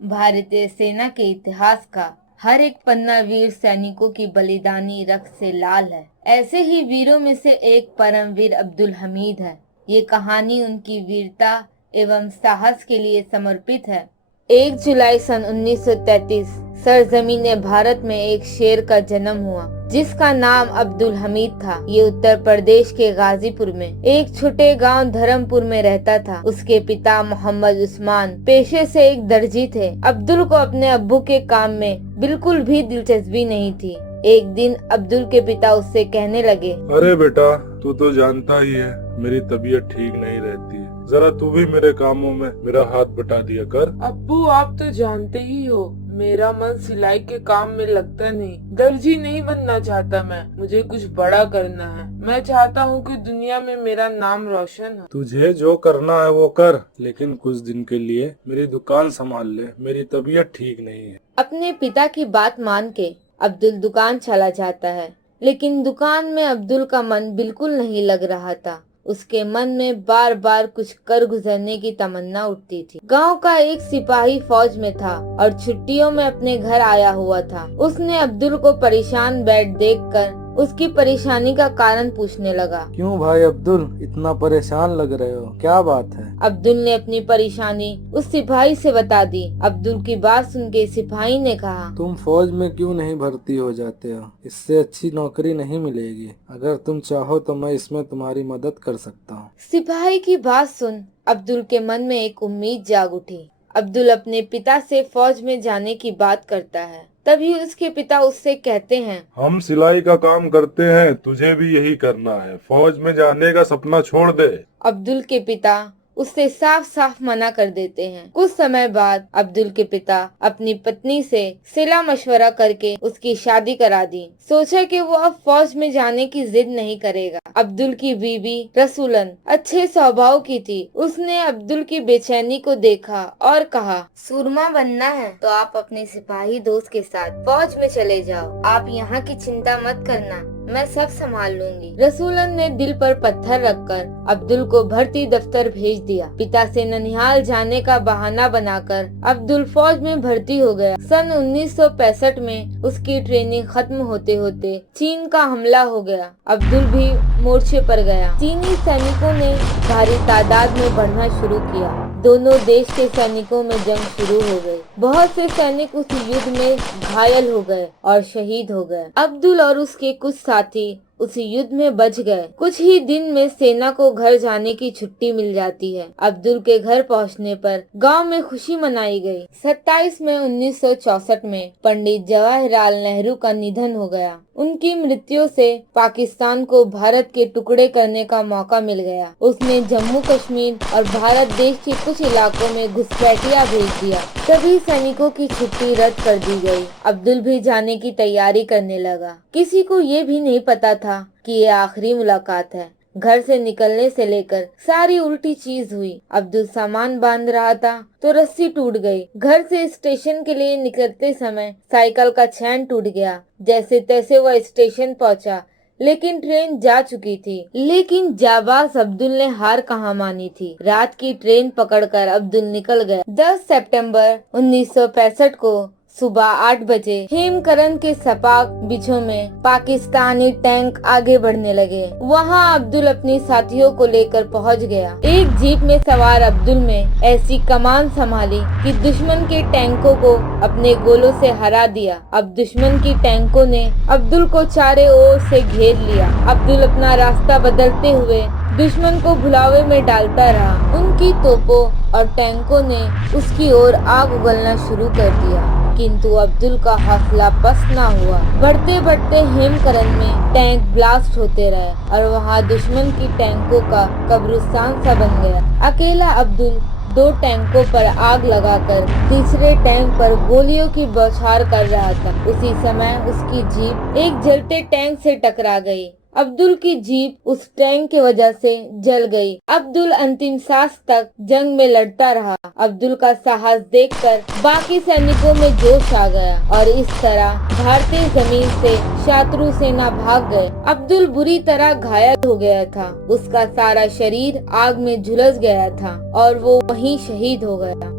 भारतीय सेना के इतिहास का हर एक पन्ना वीर सैनिकों की बलिदानी रक्त से लाल है। ऐसे ही वीरों में से एक परमवीर अब्दुल हमीद है। ये कहानी उनकी वीरता एवं साहस के लिए समर्पित है। 1 जुलाई सन 1933 सरजमीन भारत में एक शेर का जन्म हुआ जिसका नाम अब्दुल हमीद था। ये उत्तर प्रदेश के गाजीपुर में एक छोटे गांव धर्मपुर में रहता था। उसके पिता मोहम्मद उस्मान पेशे से एक दर्जी थे। अब्दुल को अपने अब्बू के काम में बिल्कुल भी दिलचस्पी नहीं थी। एक दिन अब्दुल के पिता उससे कहने लगे, अरे बेटा, तू तो जानता ही है मेरी तबीयत ठीक नहीं रहती है, जरा तू भी मेरे कामों में मेरा हाथ बटा दिया कर। अब्बू, आप तो जानते ही हो मेरा मन सिलाई के काम में लगता नहीं। दर्जी नहीं बनना चाहता मैं, मुझे कुछ बड़ा करना है। मैं चाहता हूँ कि दुनिया में मेरा नाम रोशन हो। तुझे जो करना है वो कर, लेकिन कुछ दिन के लिए मेरी दुकान संभाल ले, मेरी तबीयत ठीक नहीं है। अपने पिता की बात मान के अब्दुल दुकान चला जाता है, लेकिन दुकान में अब्दुल का मन बिल्कुल नहीं लग रहा था। उसके मन में बार बार कुछ कर गुजरने की तमन्ना उठती थी। गांव का एक सिपाही फौज में था और छुट्टियों में अपने घर आया हुआ था। उसने अब्दुल को परेशान बैठ देखकर उसकी परेशानी का कारण पूछने लगा। क्यों भाई अब्दुल, इतना परेशान लग रहे हो, क्या बात है? अब्दुल ने अपनी परेशानी उस सिपाही से बता दी। अब्दुल की बात सुन के सिपाही ने कहा, तुम फौज में क्यों नहीं भर्ती हो जाते हो? इससे अच्छी नौकरी नहीं मिलेगी। अगर तुम चाहो तो मैं इसमें तुम्हारी मदद कर सकता हूँ। सिपाही की बात सुन अब्दुल के मन में एक उम्मीद जाग उठी। अब्दुल अपने पिता से फौज में जाने की बात करता है। तभी उसके पिता उससे कहते हैं, हम सिलाई का काम करते हैं, तुझे भी यही करना है। फौज में जाने का सपना छोड़ दे। अब्दुल के पिता उससे साफ साफ मना कर देते हैं। कुछ समय बाद अब्दुल के पिता अपनी पत्नी से सलाह मशवरा करके उसकी शादी करा दी। सोचा कि वो अब फौज में जाने की जिद नहीं करेगा। अब्दुल की बीवी रसूलन अच्छे स्वभाव की थी। उसने अब्दुल की बेचैनी को देखा और कहा, सूरमा बनना है तो आप अपने सिपाही दोस्त के साथ फौज में चले जाओ। आप यहाँ की चिंता मत करना, मैं सब संभाल लूंगी। रसूलन ने दिल पर पत्थर रखकर अब्दुल को भर्ती दफ्तर भेज दिया। पिता से ननिहाल जाने का बहाना बनाकर अब्दुल फौज में भर्ती हो गया। सन 1965 में उसकी ट्रेनिंग खत्म होते होते चीन का हमला हो गया। अब्दुल भी मोर्चे पर गया। चीनी सैनिकों ने भारी तादाद में बढ़ना शुरू किया। दोनों देश के सैनिकों में जंग शुरू हो गई। बहुत से सैनिक उस युद्ध में घायल हो गए और शहीद हो गए। अब्दुल और उसके कुछ साथी उस युद्ध में बच गए। कुछ ही दिन में सेना को घर जाने की छुट्टी मिल जाती है। अब्दुल के घर पहुंचने पर गांव में खुशी मनाई गई। 27 मई 1964 में पंडित जवाहरलाल नेहरू का निधन हो गया। उनकी मृत्यु से पाकिस्तान को भारत के टुकड़े करने का मौका मिल गया। उसने जम्मू कश्मीर और भारत देश के कुछ इलाकों में घुसपैठिया भेज दिया। सभी सैनिकों की छुट्टी रद्द कर दी गई। अब्दुल भी जाने की तैयारी करने लगा। किसी को ये भी नहीं पता था कि ये आखिरी मुलाकात है। घर से निकलने से लेकर सारी उल्टी चीज हुई। अब्दुल सामान बांध रहा था तो रस्सी टूट गई। घर से स्टेशन के लिए निकलते समय साइकिल का चैन टूट गया। जैसे तैसे वह स्टेशन पहुंचा, लेकिन ट्रेन जा चुकी थी। लेकिन जाबाज अब्दुल ने हार कहाँ मानी थी। रात की ट्रेन पकड़कर अब्दुल निकल गया। 10 सितंबर 1965 को सुबह 8 बजे हेमकरन के सपाक बिछों में पाकिस्तानी टैंक आगे बढ़ने लगे। वहां अब्दुल अपनी साथियों को लेकर पहुंच गया। एक जीप में सवार अब्दुल में ऐसी कमान संभाली कि दुश्मन के टैंकों को अपने गोलों से हरा दिया। अब दुश्मन की टैंकों ने अब्दुल को चारों ओर से घेर लिया। अब्दुल अपना रास्ता बदलते हुए दुश्मन को भुलावे में डालता रहा। उनकी तोपों और टैंकों ने उसकी ओर आग उगलना शुरू कर दिया, किंतु अब्दुल का हौसला पस्त न हुआ। बढ़ते बढ़ते हेमकरन में टैंक ब्लास्ट होते रहे और वहां दुश्मन की टैंकों का कब्रिस्तान सा बन गया। अकेला अब्दुल 2 टैंकों पर आग लगाकर तीसरे टैंक पर गोलियों की बौछार कर रहा था। उसी समय उसकी जीप एक जलते टैंक से टकरा गई। अब्दुल की जीप उस टैंक की वजह से जल गई। अब्दुल अंतिम सांस तक जंग में लड़ता रहा। अब्दुल का साहस देखकर बाकी सैनिकों में जोश आ गया और इस तरह भारतीय जमीन से शत्रु सेना भाग गए। अब्दुल बुरी तरह घायल हो गया था। उसका सारा शरीर आग में झुलस गया था और वो वहीं शहीद हो गया।